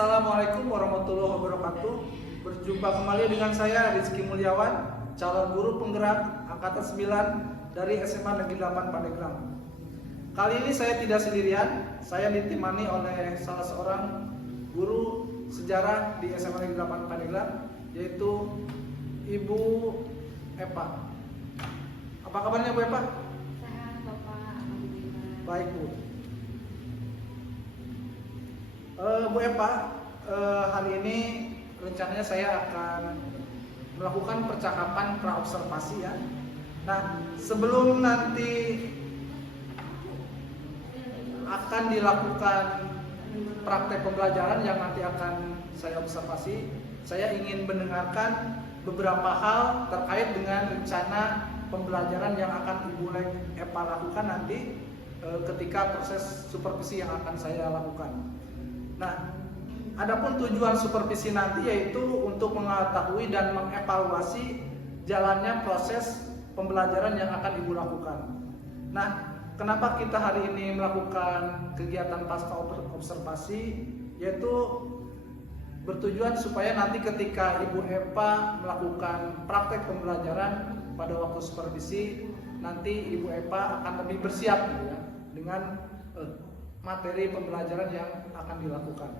Assalamualaikum warahmatullahi wabarakatuh. Berjumpa kembali dengan saya Rizky Mulyawan, calon guru penggerak angkatan 9 dari SMA Negeri 8 Pandeglang. Kali ini saya tidak sendirian, saya ditemani oleh salah seorang guru sejarah di SMA Negeri 8 Pandeglang, yaitu Ibu Epa. Apa kabarnya Bu Epa? Sehat Bapak, alhamdulillah. Baik Bu. Bu Epa, hari ini rencananya saya akan melakukan percakapan praobservasi ya. Nah, sebelum nanti akan dilakukan praktek pembelajaran yang nanti akan saya observasi, saya ingin mendengarkan beberapa hal terkait dengan rencana pembelajaran yang akan Ibu Epa lakukan nanti ketika proses supervisi yang akan saya lakukan. Nah, adapun tujuan supervisi nanti yaitu untuk mengetahui dan mengevaluasi jalannya proses pembelajaran yang akan Ibu lakukan. Nah, kenapa kita hari ini melakukan kegiatan pasca observasi, yaitu bertujuan supaya nanti ketika Ibu Epa melakukan praktek pembelajaran pada waktu supervisi, nanti Ibu Epa akan lebih bersiap ya, dengan materi pembelajaran yang akan dilakukan,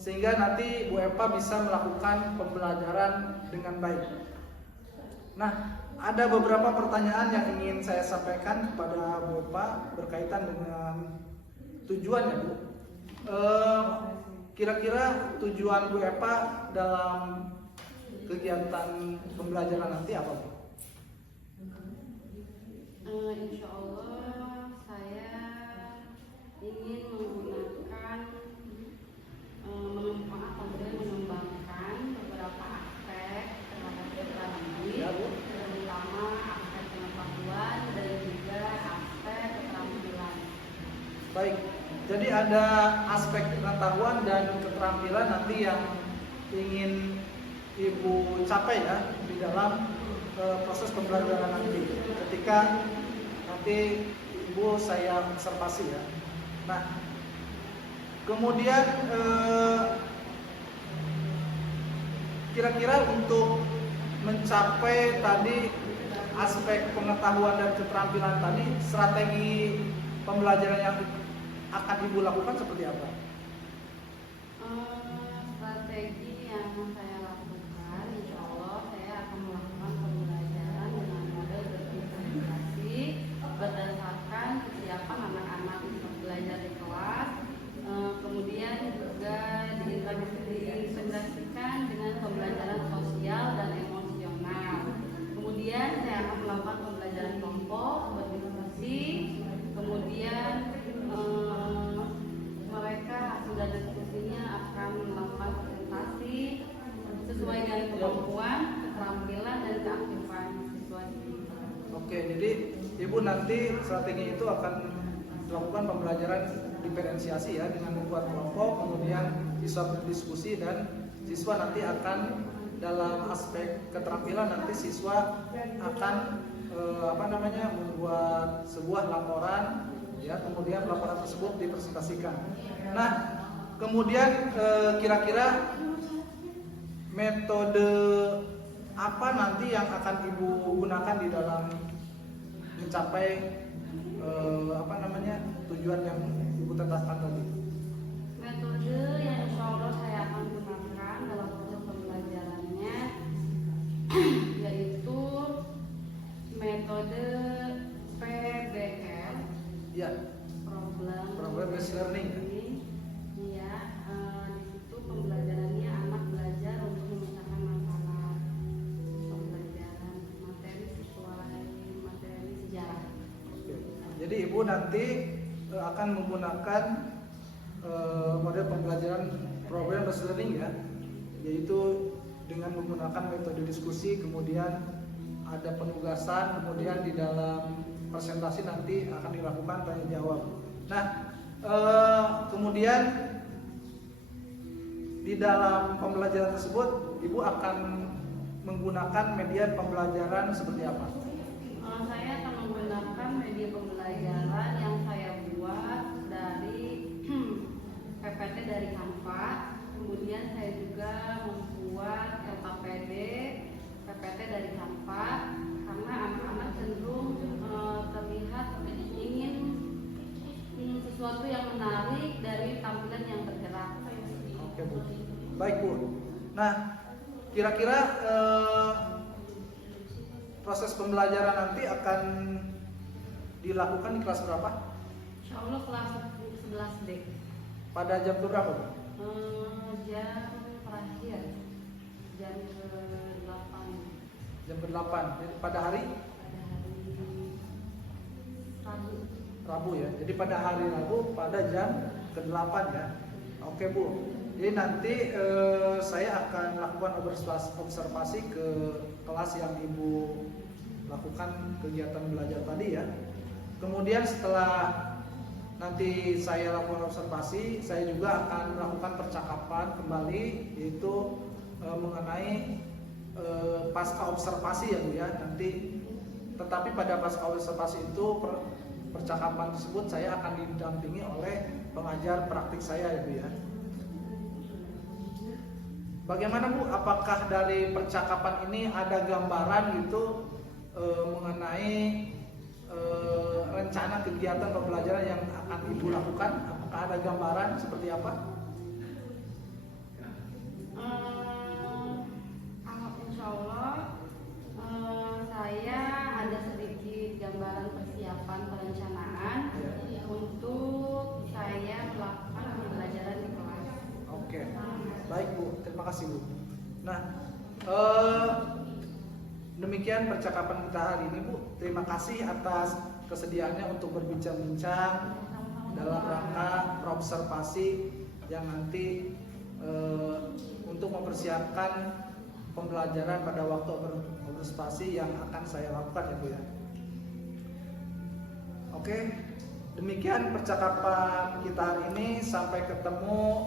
sehingga nanti Bu Epa bisa melakukan pembelajaran dengan baik. Nah, ada beberapa pertanyaan yang ingin saya sampaikan kepada Bu Epa berkaitan dengan tujuannya Bu. Kira-kira tujuan Bu Epa dalam kegiatan pembelajaran nanti apa Bu? Insya Allah saya ingin menggunakan mengembangkan beberapa aspek terhadap pedagogi, terutama aspek pengetahuan dan juga aspek keterampilan. Baik, jadi ada aspek pengetahuan dan keterampilan nanti yang ingin Ibu capai ya di dalam proses pembelajaran nanti ketika nanti Ibu saya observasi ya. Nah, kemudian kira-kira untuk mencapai tadi aspek pengetahuan dan keterampilan tadi, strategi pembelajaran yang akan Ibu lakukan seperti apa? Strategi yang saya lakukan, insya Allah saya akan melakukan pembelajaran dengan model berintegrasi berdasarkan kesiapan anak-anak belajar di kelas, kemudian juga diintegrasikan dengan pembelajaran sosial dan emosional. Kemudian saya akan melakukan pembelajaran kelompok, berdiskusi, kemudian mereka hasil dari diskusinya akan melakukan presentasi sesuai dengan kemampuan, keterampilan dan keaktifan siswa. Oke, jadi Ibu nanti strategi itu akan melakukan pembelajaran diferensiasi ya, dengan membuat kelompok, kemudian siswa berdiskusi dan siswa nanti akan dalam aspek keterampilan nanti siswa akan membuat sebuah laporan ya, kemudian laporan tersebut dipresentasikan. Nah, kemudian kira-kira metode apa nanti yang akan Ibu gunakan di dalam mencapai tujuan yang Ibu tetapkan tadi? Metode yang insya Allah saya akan gunakan dalam proses pembelajarannya yaitu metode PBL, Ya, problem based learning. Iya, di situ pembelajarannya anak belajar untuk memecahkan masalah pembelajaran materi sesuai materi sejarah. Oke. Jadi Ibu nanti akan menggunakan model pembelajaran problem based learning ya, yaitu dengan menggunakan metode diskusi, kemudian ada penugasan, kemudian di dalam presentasi nanti akan dilakukan tanya jawab. Nah, kemudian di dalam pembelajaran tersebut Ibu akan menggunakan media pembelajaran seperti apa? Saya akan menggunakan media pembelajaran yang saya buat dari PPT dari Canva, kemudian saya juga membuat LKPD, PPT dari Canva karena anak-anak cenderung terlihat ingin sesuatu yang menarik dari tampilan yang bergerak. Oke Bu, baik Bu. Nah, kira-kira proses pembelajaran nanti akan dilakukan di kelas berapa? Insya Allah kelas 11D. Pada jam berapa Bu? Jam terakhir, jam ke-8. Jam ke-8. Jadi pada hari Pada hari Rabu. Rabu ya. Jadi pada hari Rabu pada jam ke-8 ya. Oke Bu. Jadi nanti saya akan lakukan observasi ke kelas yang Ibu lakukan kegiatan belajar tadi ya. Kemudian setelah nanti saya lakukan observasi, saya juga akan melakukan percakapan kembali, yaitu mengenai pasca observasi ya Bu ya. Nanti tetapi pada pasca observasi itu percakapan tersebut saya akan didampingi oleh pengajar praktik saya ya Bu ya. Bagaimana Bu? Apakah dari percakapan ini ada gambaran gitu mengenai rencana kegiatan pembelajaran yang akan Ibu lakukan? Apakah ada gambaran seperti apa? Insya Allah saya ada sedikit gambaran persiapan perencanaan untuk saya melakukan pembelajaran di kelas. Oke, baik Bu, terima kasih Bu. Nah, demikian percakapan kita hari ini Bu. Terima kasih atas kesediaannya untuk berbincang-bincang dalam rangka observasi yang nanti untuk mempersiapkan pembelajaran pada waktu observasi yang akan saya lakukan ya Bu ya. Oke, demikian percakapan kita hari ini. Sampai ketemu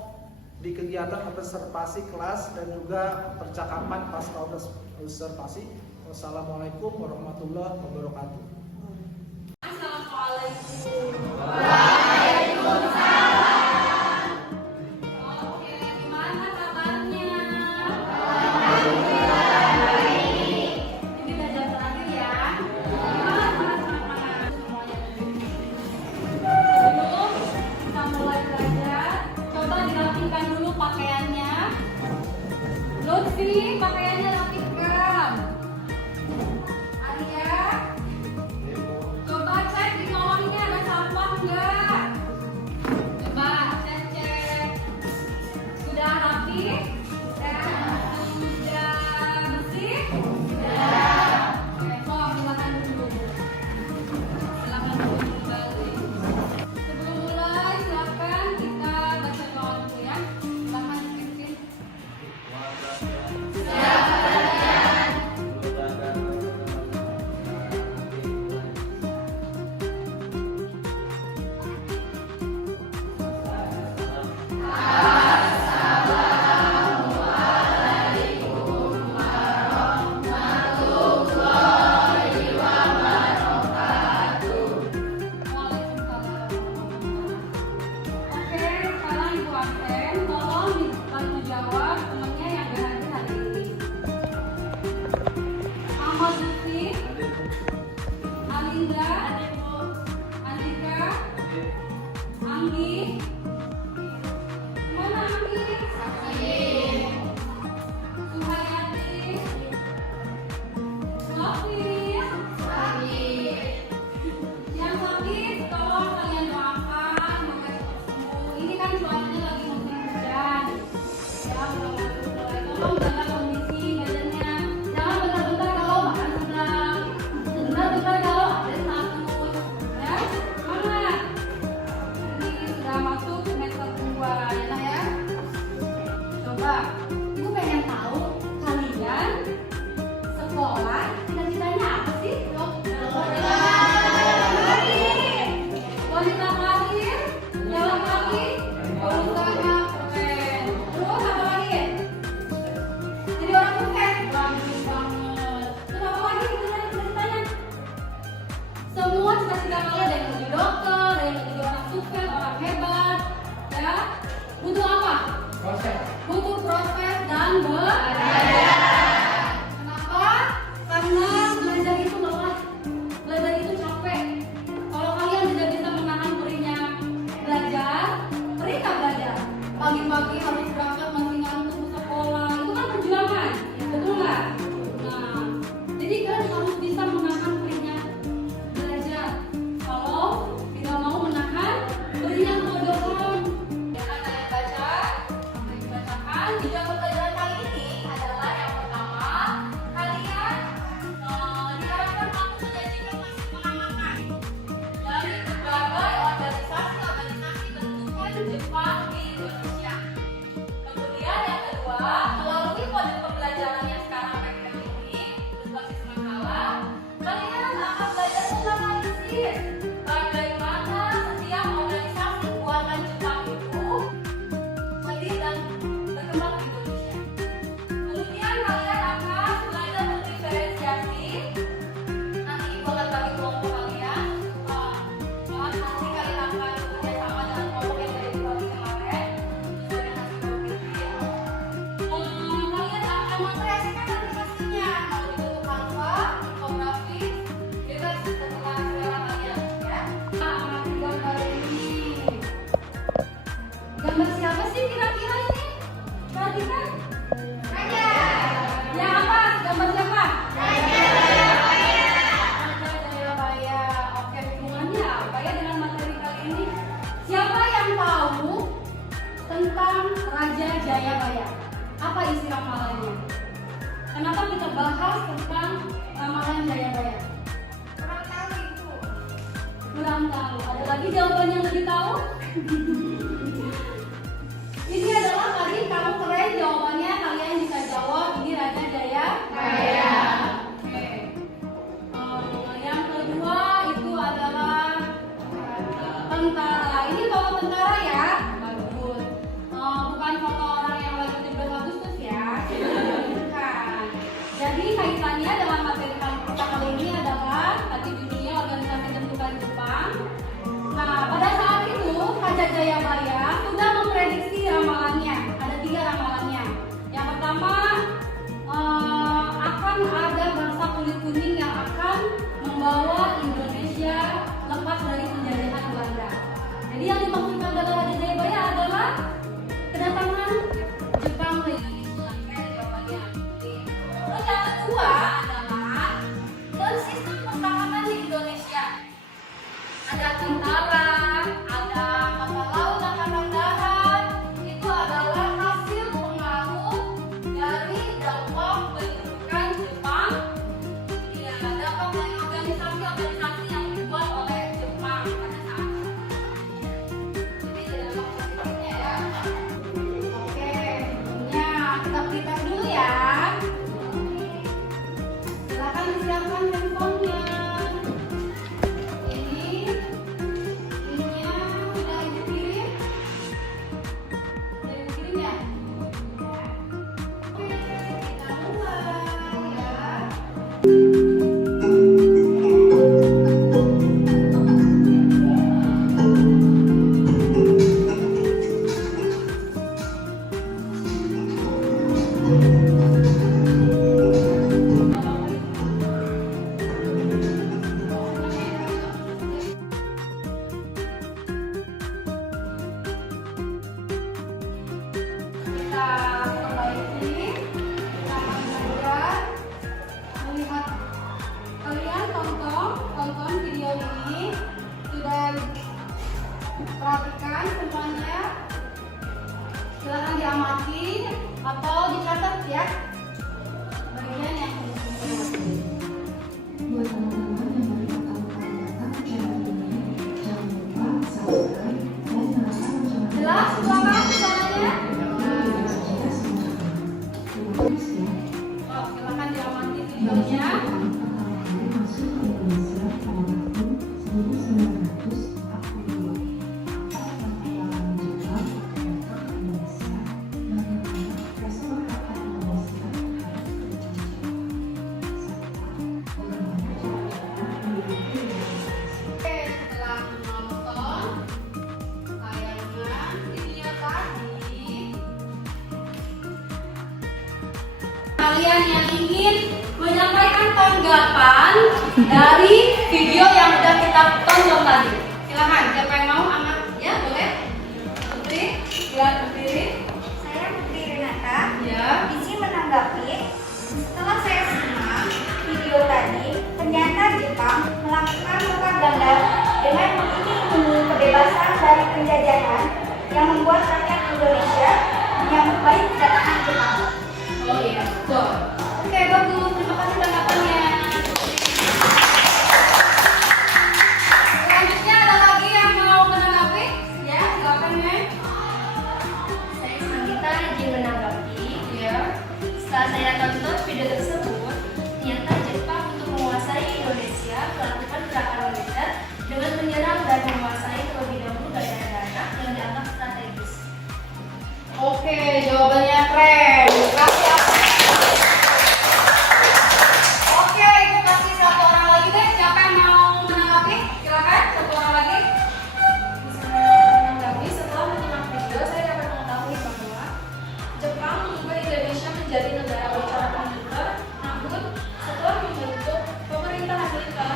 di kegiatan observasi kelas dan juga percakapan pasca observasi. Wassalamualaikum warahmatullahi wabarakatuh. Assalamualaikum. Oke, gimana kabarnya? Ini belajar terakhir ya. Semangat semuanya. Sebelum kita mulai belajar, coba dirapikan dulu pakaiannya. Lutfi, pakaiannya rapikan. Arya, coba cek di bawah ini ada sampah enggak? Coba cek. Sudah rapi? Sudah bersih? Oke, kok silakan dulu. Silakan dulu kembali. Sebelum mulai, silakan kita baca doa dulu ya. Silakan dipimpin. Oke, sekarang Ibu absen, tolong dibantu jawab temannya yang gak hadir hari ini. Ahmad Lutfi, Alinda, Andika, Anggi, mana Anggi? Suhayati, Lutfi, yang sakit tolong kalian doakan semoga cepat sembuh. Ini kan cuacanya lagi musim hujan. Ya, mudah-mudahan tolong jaga kondisi badannya. Jangan bentar-bentar kalau makan sedang. Bentar-bentar kalau ada takut. Ya, semangat. Ini sudah masuk semester 2 ya Nak ya. Coba, Ibu pengen tahu kalian sekolah cita-citanya apa sih? Wanita karir, jalan kaki, pengusaha keren. Terus apa lagi? belajar. Kenapa? Karena belajar itu lelah, belajar itu capek. Kalau kalian tidak bisa menahan perihnya belajar, perih nggak belajar? Pagi-pagi harus berangkat masih ngantuk ke sekolah, itu kan perjuangan, betul nggak? Nah, jadi kalian harus bisa menahan perihnya belajar. Kalau tidak mau menahan perihnya kebodohan, jangan kalian baca, sampai dibacakan. Tujuan pembelajaran kali ini adalah yang pertama, kalian diharapkan mampu menyajikan hasil pengamatan dari berbagai organisasi bentukan Jepang di Indonesia. Kemudian yang kedua, melalui kode pembelajaran yang sekarang pegang ini berbasis makalah, kalian akan belajar menganalisis bagaimana setiap organisasi buatan Jepang itu berdiri dan berkembang di Indonesia. Kemudian kalian akan belajar berdiferensiasi. Nanti ibu akan bagi kelompok kalian. Nanti kalian akan bekerja sama dengan kelompok yang dari bagi kemarin. Sesuai dengan hasil bikin. Kalian akan mengkreasikan aplikasinya. Kalau dibentuk Canva, infografis, bebas terserah selera kalian ya. Amati gambar ini. Gambar siapa sih kira-kira ini? Perhatikan. Raja. Yang apa? Gambar siapa? Raja Jayabaya. Oke, hubungannya apa ya dengan materi kali ini? Siapa yang tahu tentang Raja Jayabaya? Apa isi ramalannya? Kenapa kita bahas tentang ramalan Jayabaya? Kurang tahu itu. Kurang tahu. Ada lagi jawaban yang lebih tahu? Ini adalah tadi kamu keren jawabannya, kalian bisa jawab ini Raja Jayabaya. Oke. Yang kedua itu adalah tentara. Ini foto tentara ya, bagus. Bukan foto orang yang lagi 17 Agustus ya. Bukan. Jadi kaitannya dengan materi kita kali ini adalah tadi dunia organisasi bentukan Jepang. Nah, pada saat itu Raja Jayabaya sudah memprediksi ramalannya. Ada 3 ramalannya. Yang pertama, akan ada bangsa kulit kuning yang akan membawa Indonesia lepas dari penjajahan Belanda. Jadi yang dimaksudkan dengan Raja Jayabaya adalah kedatangan Jepang ke Indonesia. Jawabannya. Terus yang kedua adalah dan sistem pertahanan di Indonesia. Ada tentara, ada kapal laut dan kapal darat. Itu adalah hasil pengaruh dari dampak bentukan Jepang. Ya, dampak dari organisasi-organisasi yang dibuat oleh Jepang pada saat itu. Jadi ada dampak positifnya ya. Oke, ya kita prepare dulu ya. Silakan disiapkan handphonenya. Ininya sudah dikirim. Sudah dikirim ya? Oke, kita mulai ya. Kita kembali sini, kita akan belajar melihat kalian tonton video ini, sudah perhatikan semuanya, silakan diamati atau dicatat ya bagian yang Buat teman-teman yang baru pertama kali datang ke channel ini, jangan lupa subscribe dan nyalakan lonceng. jelas silakan suaranya. Terima kasih ya. Oh, silakan diamati videonya. Pertama kali masuk ke Indonesia pada tahun 1942. Saat perang Jepang datang ke Indonesia, bagaimana respon rakyat Indonesia terhadap tanggapan dari video yang sudah kita tonton tadi. Silahkan, siapa yang mau angkat? Ya, boleh. Putri, silakan Putri. Saya Putri Renata. Ya. Izin menanggapi, setelah saya simak video tadi, ternyata Jepang melakukan propaganda dengan mengiming-imingi kebebasan dari penjajahan yang membuat rakyat Indonesia menyambut baik kedatangan Jepang. Oh iya, betul. Oke, bagus. Terima kasih tanggapannya. Selanjutnya ada lagi yang mau menanggapi? Ya, silakan ya. Saya Sangita izin menanggapi. Ya. Setelah saya tonton video tersebut, ternyata Jepang untuk menguasai Indonesia melakukan gerakan militer dengan menyerang dan menguasai terlebih dahulu daerah-daerah yang dianggap strategis. Oke, jawabannya keren. Kasih. Oke, ibu kasih satu orang lagi deh. Siapa yang mau menanggapi? Silakan, satu orang lagi. Menanggapi, setelah menyimak video, saya dapat mengetahui bahwa Jepang mengubah Indonesia menjadi negara bercara komputer. Namun, setelah membentuk pemerintahan militer,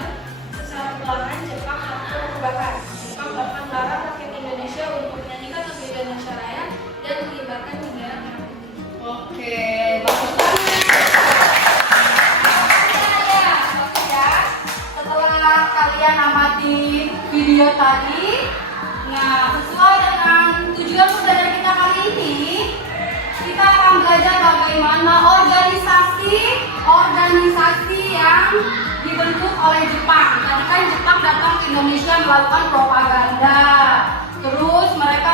secara perlahan Jepang melakukan perubahan. Jepang bahkan melarang rakyat Indonesia untuk menyanyikan lagu Indonesia Raya dan mengibarkan bendera merah putih. Oke, bagus banget. Ya, bagus ya. Setelah kalian amati video tadi, nah sesuai dengan tujuan pembelajaran kita kali ini, kita akan belajar bagaimana organisasi yang dibentuk oleh Jepang. Tadi kan Jepang datang ke Indonesia melakukan propaganda. Terus mereka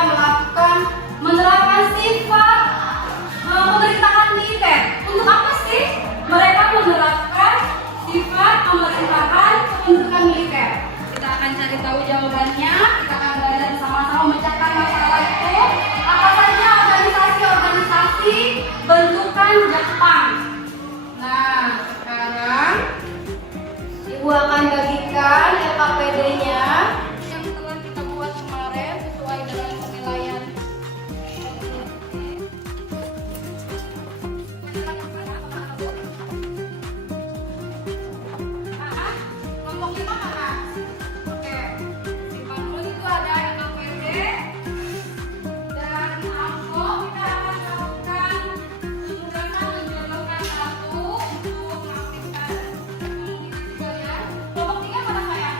menerapkan sifat pemerintahan militer. Untuk apa sih mereka menerapkan sifat pemerintahan kependudukan militer? Kita akan cari tahu jawabannya. Kita akan belajar sama-sama memecahkan masalah itu. Apa saja organisasi bentukan Jepang? Nah, sekarang Ibu akan bagikan LKPD-nya yang telah kita buat kemarin sesuai dengan penilaian. Kelompok 5 mana? Oke, simpan dulu, itu ada LKPD dan angko. Kita akan lakukan tugasan menjodohkan satu untuk mengaktifkan kelompok 3 mana sayang?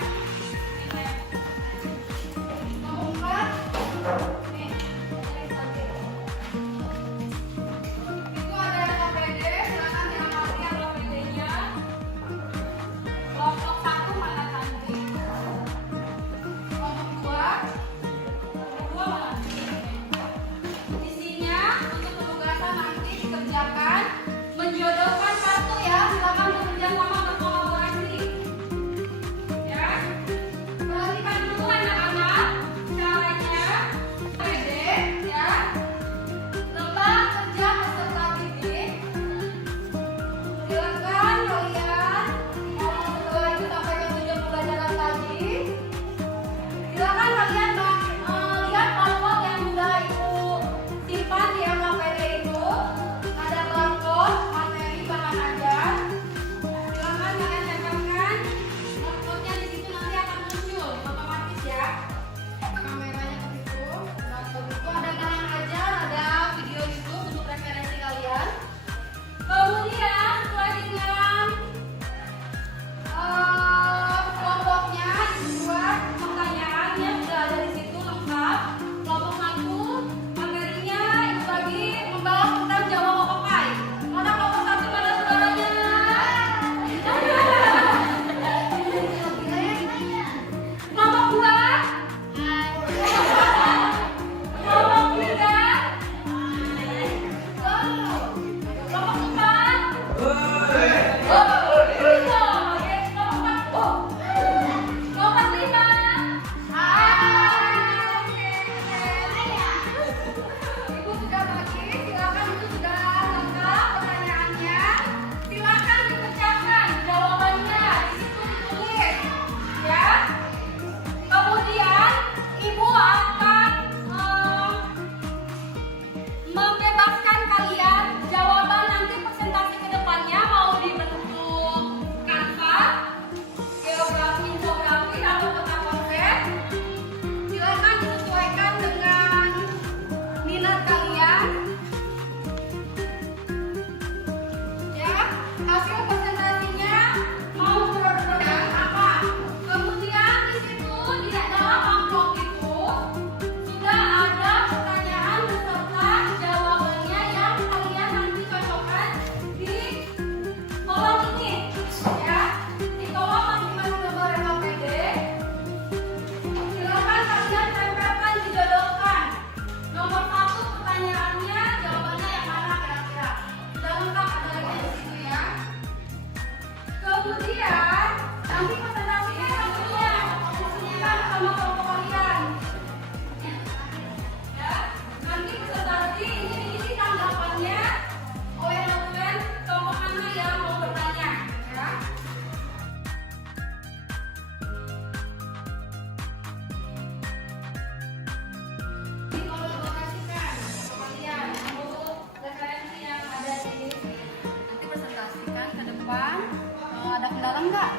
Ada kendala nggak?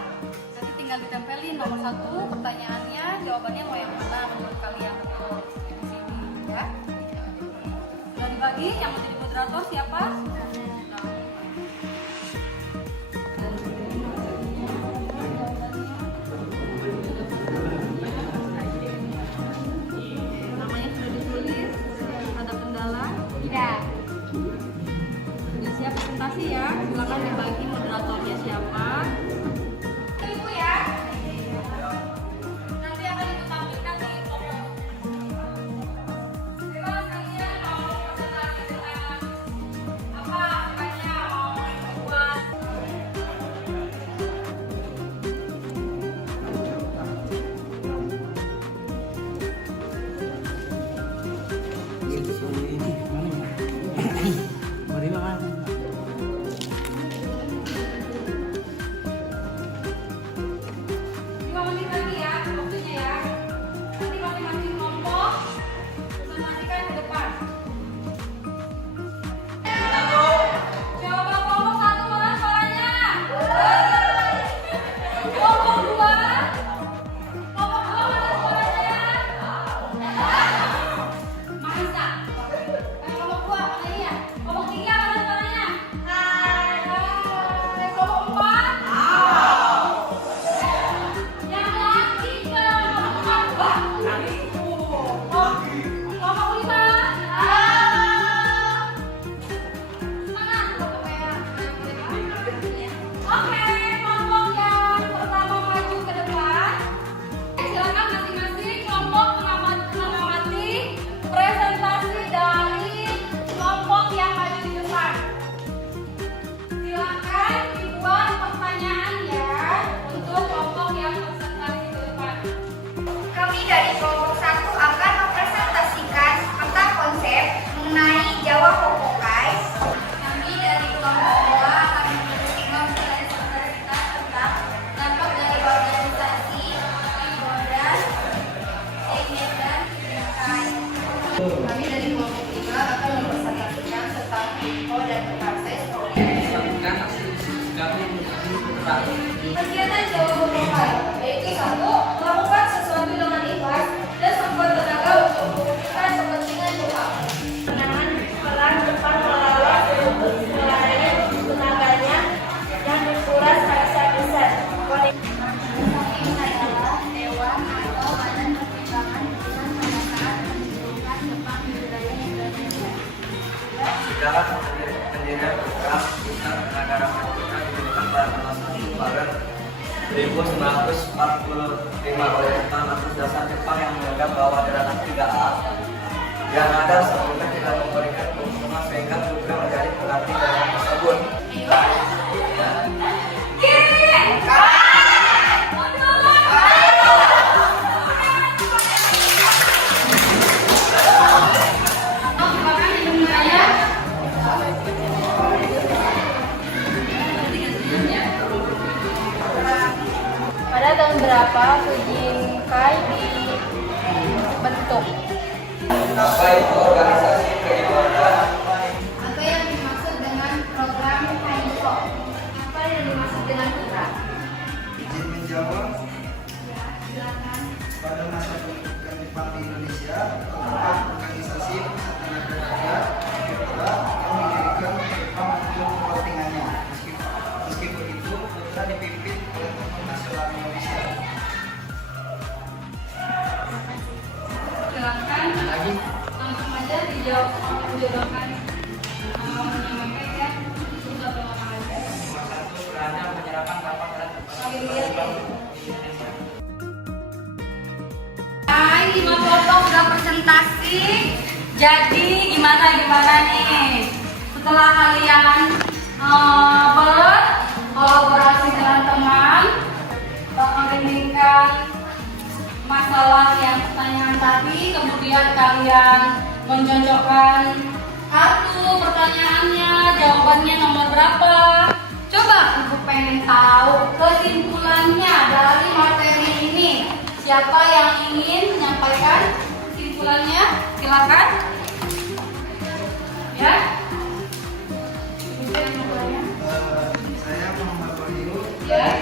Nanti tinggal ditempelin nomor 1 pertanyaannya, jawabannya mau yang mana menurut kalian? Di sini ya. Sudah dibagi, yang menjadi moderator siapa? Namanya sudah ditulis. Ada kendala? Tidak. Sudah siap presentasi ya? Silakan dibagi moderatornya siapa? Ibu ya. Nanti akan ditampilkan di pokok. Bebas kalian mau presentasi tentang apa makanya mau buat. Terima kasih. 5 menit lagi ya, waktunya ya. Nanti masing-masing kelompok presentasikan ke depan. Coba kelompok 1 mana suaranya? Kelompok 2? Kelompok 2 mana suaranya? Masa? Kelompok 2 mana ya? Kelompok 3 mana suaranya? Hai. Kelompok 4? Yang laki ke kelompok 4. Kelompok 5? Semangat kelompok merah. Oke, kelompok yang pertama maju ke depan. Silakan masing-masing kelompok mengamati presentasi dari kelompok yang maju di depan. Silakan dibuat pertanyaan ya untuk kelompok yang presentasi ke depan. Kami dari kelompok 1 akan mempresentasikan tentang konsep mengenai Jawa Hopokai. Kami dari kelompok 2 akan mempresentasikan tentang dampak dari organisasi, himpunan, segmen dan bingkai. Kami dari kelompok 3 akan mempresentasikan tentang info dan proses Kegiatan Jawa Hopokai yaitu 1. Melakukan sesuatu dengan ikhlas dan sekuat tenaga untuk mewujudkan kepentingan Jepang. Menangan peran depan melalui tenaganya yang dikuras habis-habisan. Ini adalah dewan atau badan pertimbangan putusan pada saat menunjukkan Jepang di wilayah Indonesia. Segala pendirian program pusat tenaga rakyat kita diberikan pada tanggal 1 Maret 1945 oleh Jepang atas dasar Jepang yang menganggap bahwa di ranah 3A yang ada sebelumnya tidak memberikan keuntungan sehingga program menjadi pengganti daerah tersebut. Pada tahun berapa Fujinkai dibentuk? Apa itu organisasi keilmuan? Apa yang dimaksud dengan program Kainko? Apa yang dimaksud dengan putra? Izin menjawab. Silakan. Pada masa pendudukan Jepang di Indonesia, terdapat organisasi pusat tenaga kerja putra yang didirikan Jepang untuk kepentingannya. Meskipun itu, putra dipimpin oleh tokoh nasional Indonesia. Silakan. Langsung aja dijawab sama menjodohkan menyampaikan ya. Sudah berapa aja? Berada menyerahkan rapat dan Oke, lihat ya. Hai, 5 kelompok sudah presentasi. Jadi gimana nih? Setelah kalian berkolaborasi dengan teman, mengendingkan masalah yang pertanyaan tadi, kemudian kalian mencocokkan kartu pertanyaannya, jawabannya nomor berapa. Coba ibu pengen tahu kesimpulannya dari materi ini. Siapa yang ingin menyampaikan kesimpulannya? Silakan. Ya. Saya Muhammad Wahyu Ya.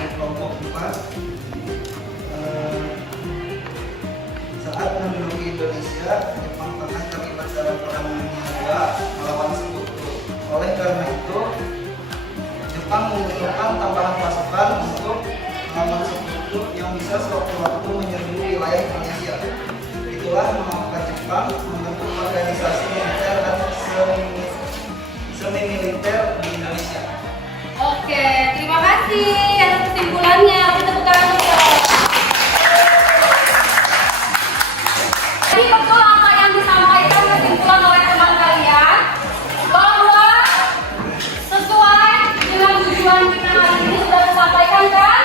Jepang saat menduduki Indonesia, Jepang pernah terlibat dalam perang dunia II melawan Sekutu. Oleh karena itu, Jepang membutuhkan tambahan pasukan untuk melawan Sekutu yang bisa sewaktu-waktu menyerbu wilayah Indonesia. Itulah mengapa Jepang membentuk organisasi militer dan semi-militer di Indonesia. Oke, terima kasih atas kesimpulannya. Kita tepuk tangan dulu. Jadi betul apa yang disampaikan kesimpulan oleh teman kalian bahwa sesuai dengan tujuan kita hari ini sudah disampaikan kan?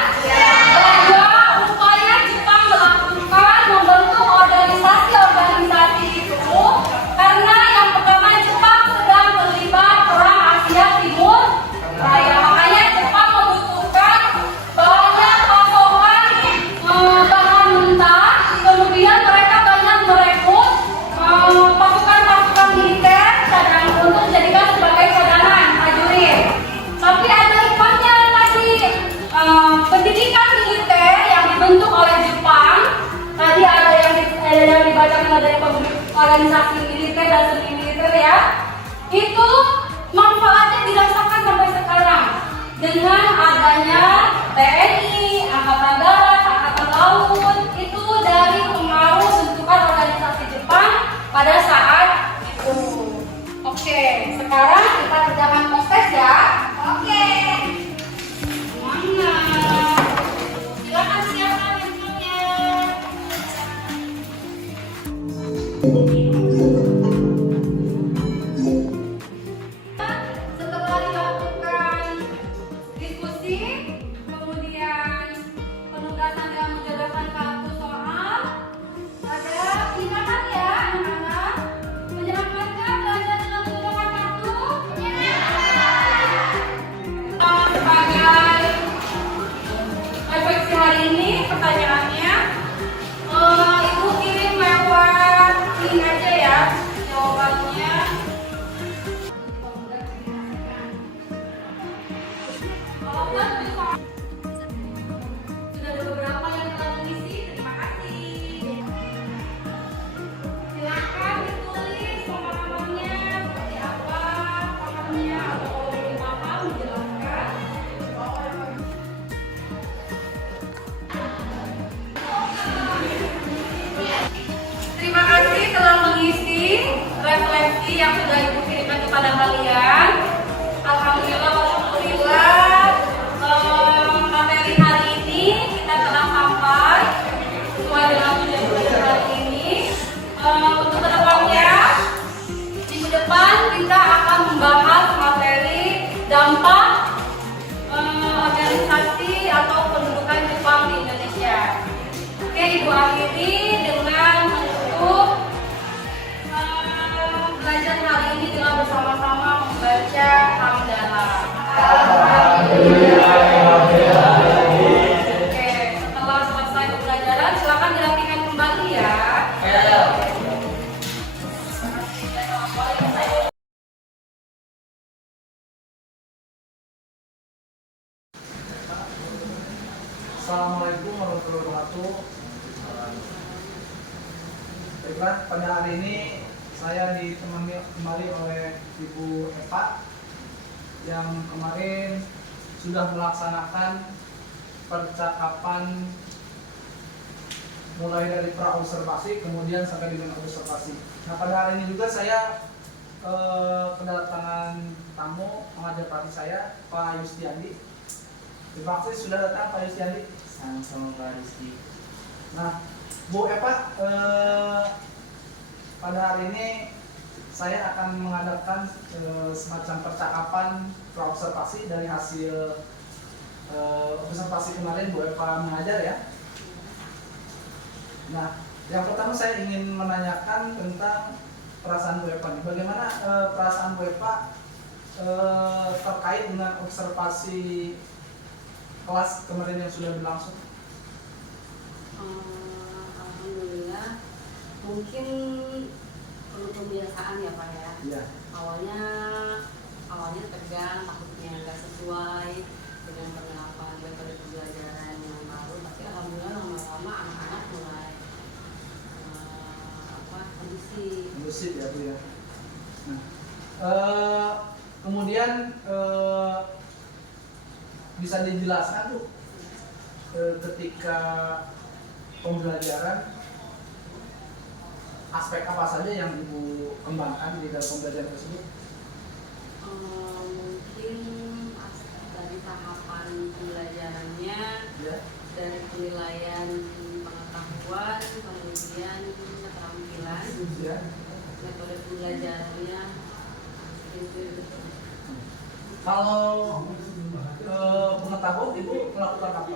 Bahwa upaya Jepang melakukan membentuk organisasi-organisasi itu karena yang pertama Jepang sedang terlibat perang Asia Timur Raya. Makanya Jepang membutuhkan banyak pasokan bahan mentah. Kemudian mereka banyak merekrut pasukan-pasukan militer untuk dijadikan sebagai cadangan prajurit. Tapi ada hikmahnya tadi, pendidikan militer yang dibentuk oleh Jepang. Tadi ada yang dibacakan dari organisasi militer dan semi militer ya. Itu manfaatnya dirasakan sampai sekarang dengan adanya TNI, Angkatan Darat, Angkatan Laut itu dari pengaruh bentukan organisasi Jepang pada saat itu. Oke, sekarang kita kerjakan tes ya. Oke. Semangat. Silakan siapkan handphonenya. Setelah dilakukan diskusi, kemudian penugasan dengan menjelaskan kartu soal, ada tindakan ya anak-anak. Menyenangkankah belajar dengan menggunakan kartu? Sebagai refleksi hari ini, pertanyaannya Ibu kirim lewat link aja ya jawabannya. Sudah ada beberapa yang telah mengisi, terima kasih. Silakan ditulis pemahamannya seperti apa, pahamnya atau kalau belum paham dijelaskan. Terima kasih telah mengisi refleksi yang sudah Ibu kirimkan kepada kalian. Alhamdulillah, alhamdulillah, materi hari ini kita telah sampai sesuai dengan tujuan hari ini. Untuk kedepannya, minggu depan kita akan membahas materi dampak organisasi atau pendudukan Jepang di Indonesia. Oke, Ibu akhiri dengan menutup belajar hari ini dengan bersama-sama membaca hamdalah. Oke, setelah selesai pembelajaran silakan dirapikan kembali ya. Assalamualaikum warahmatullahi wabarakatuh. Baiklah, pada hari ini saya ditemani kembali oleh Ibu Eva yang kemarin sudah melaksanakan percakapan mulai dari pra-observasi kemudian sampai dengan observasi. Nah, pada hari ini juga saya kedatangan tamu pengajar praktik saya, Pak Yustiandi. Terima kasih sudah datang Pak Yustiandi. Sama-sama Pak Rizky. Nah, Bu Eva, pada hari ini saya akan mengadakan semacam percakapan pra-observasi dari hasil observasi kemarin Bu Eva mengajar ya. Nah, yang pertama saya ingin menanyakan tentang perasaan Bu Eva nih. Bagaimana perasaan Bu Eva terkait dengan observasi kelas kemarin yang sudah berlangsung? Alhamdulillah, mungkin perlu pembiasaan ya Pak ya. Iya. Awalnya tegang, takutnya nggak sesuai dengan penerapan metode pembelajaran yang eksklusif ya Bu ya. Nah, kemudian bisa dijelaskan Bu ketika pembelajaran aspek apa saja yang Ibu kembangkan di dalam pembelajaran tersebut? Mungkin dari tahapan pembelajarannya, Ya. dari penilaian pengetahuan, kemudian keterampilan, Ya. metode pembelajarannya, itu. Kalau pengetahuan Ibu melakukan apa?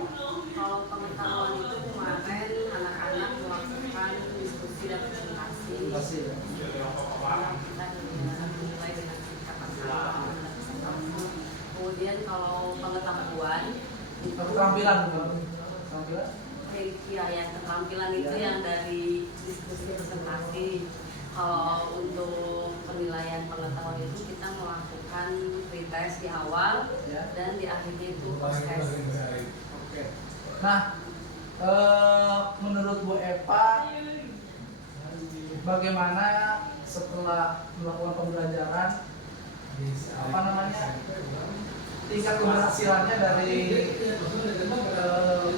Kalau pengetahuan itu kemarin anak-anak melakukan diskusi dan presentasi. Masih ya. Kita menilai dengan sikap asal. Kemudian kalau pengetahuan itu Keterampilan bukan? Keterampilan? ya keterampilan itu yang dari diskusi presentasi. Kalau untuk penilaian pengetahuan itu kita melakukan pretest di awal Ya. dan di akhirnya itu post test. Oke. Nah, menurut Bu Eva, bagaimana setelah melakukan pembelajaran, apa namanya, tingkat keberhasilannya dari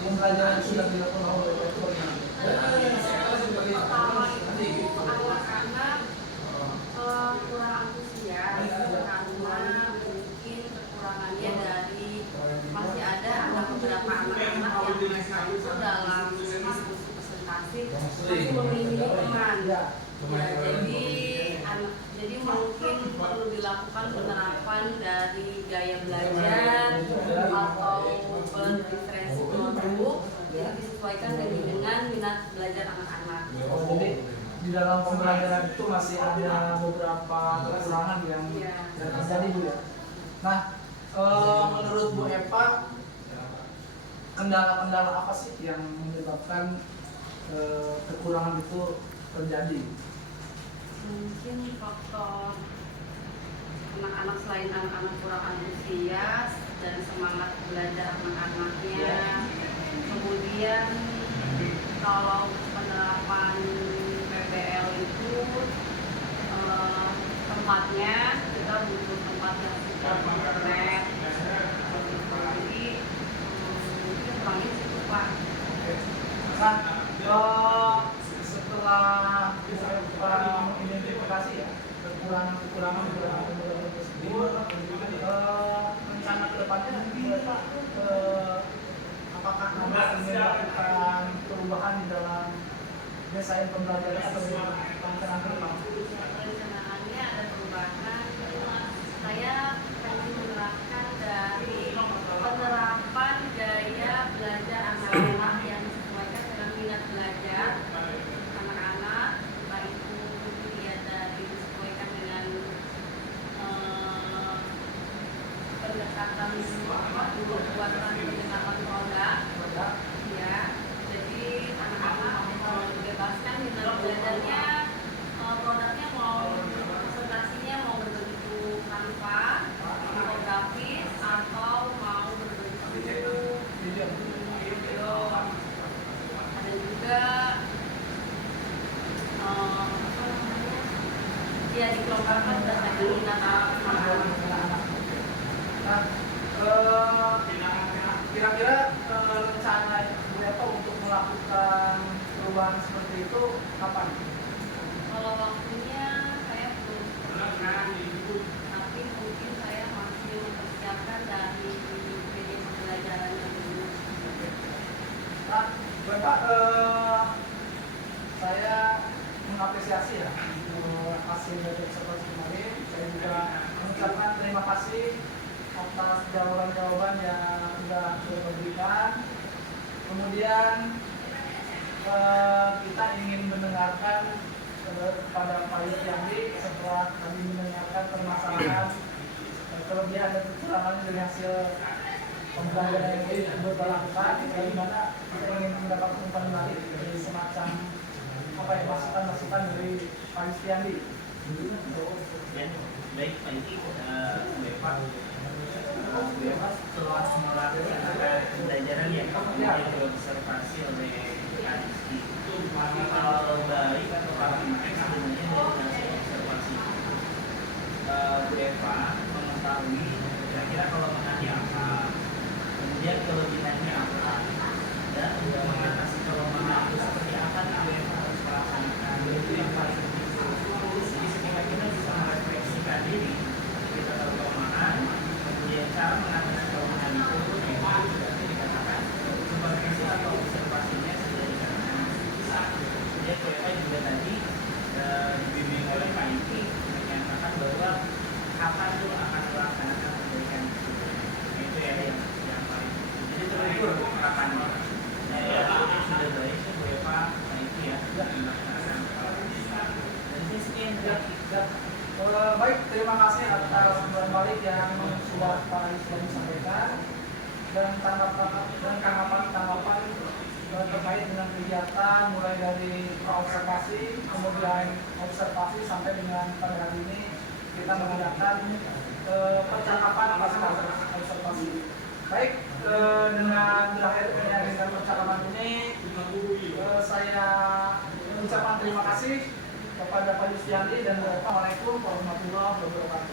pembelajaran yang sudah dilakukan oleh Bu Eva itu Pertama itu anak-anak kurang antusias karena mungkin kekurangannya dari masih ada beberapa anak-anak yang mereka itu dalam diskusi presentasi masih memiliki teman. Ya, jadi mungkin perlu dilakukan penerapan dari gaya belajar atau berdiferensi kelompok yang disesuaikan dengan minat belajar anak-anak. Jadi di dalam pembelajaran itu masih ada beberapa kekurangan yang terjadi Bu ya. Nah, menurut Bu Eva, kendala-kendala apa sih yang menyebabkan kekurangan itu terjadi? Mungkin faktor anak-anak selain anak-anak kurang antusias dan semangat belajar anak-anaknya. Kemudian kalau penerapan PBL itu tempatnya kita butuh tempat yang sudah internet. Jadi mungkin kurangnya situ Pak. Nah, setelah kita mengidentifikasi ya kekurangan tersebut, rencana kedepannya nanti Pak, apakah Anda ingin melakukan perubahan di dalam desain pembelajaran atau perencanaan ke depan? Perencanaannya ada perubahan. Saya pengen menerapkan dari penerapan gaya belajar anak-anak yang disesuaikan dengan minat belajar anak-anak, baik itu dia dari disesuaikan dengan pendekatan buatan pendekatan produk. Ya, jadi anak-anak dibebaskan minat belajarnya, produknya mau presentasinya mau berbentuk kanvas, infografis atau mau berbentuk video. Ada juga dia dikelompokkan berdasarkan minat anak-anak. Nah, kira-kira rencana Bu Eva untuk melakukan perubahan seperti itu kapan? Kalau waktunya saya belum pernah, tapi mungkin saya masih mempersiapkan dari media pembelajarannya dulu. Nah, Bu Eva, saya mengapresiasi ya hasil dari observasi kemarin. Saya juga mengucapkan terima kasih atas jawaban-jawaban yang sudah diberikan. Kemudian kita ingin mendengarkan kepada Pak Yustiandi setelah kami mendengarkan permasalahan kelebihan dan kekurangan dari hasil pembelajaran yang Ibu lakukan, dari mana kita ingin mendapat umpan balik dari semacam apa ya, masukan-masukan dari Pak Yustiandi. Baik Pak Yuki, Bapak setelah melakukan pembelajaran yang diobservasi oleh Kak Rizky, hal baik atau hal sebenarnya dari hasil Bu Eva mengetahui kira-kira kelemahannya apa, kemudian kelebihannya apa, dan mengatasi kelemahan itu seperti apa nih Bu Eva harus melaksanakan. Itu yang paling penting. Jadi ketika kita bisa merefleksikan diri, kita tahu kelemahan, kemudian cara mengatasi kelemahan itu berarti dikatakan supervisi atau observasinya sudah dikatakan. Kemudian Bu Eva juga tadi dibimbing oleh Pak Iki menyatakan bahwa kapan tuh akan melaksanakan perbaikan itu. Nah, itu ya yang paling penting. Jadi terukur kapannya. Nah, ya sudah baik Bu Eva, Pak Iki ya sudah melaksanakan. Dan di sini yang ketiga. Baik, terima kasih atas umpan balik yang sudah Pak Islam sampaikan dan tanggapan terkait dengan kegiatan mulai dari observasi, kemudian observasi sampai dengan pada hari ini kita mengadakan percakapan pasca observasi. Baik, dengan berakhirnya dengan percakapan ini saya mengucapkan terima kasih kepada Pak Yustianti dan Assalamualaikum warahmatullahi wabarakatuh.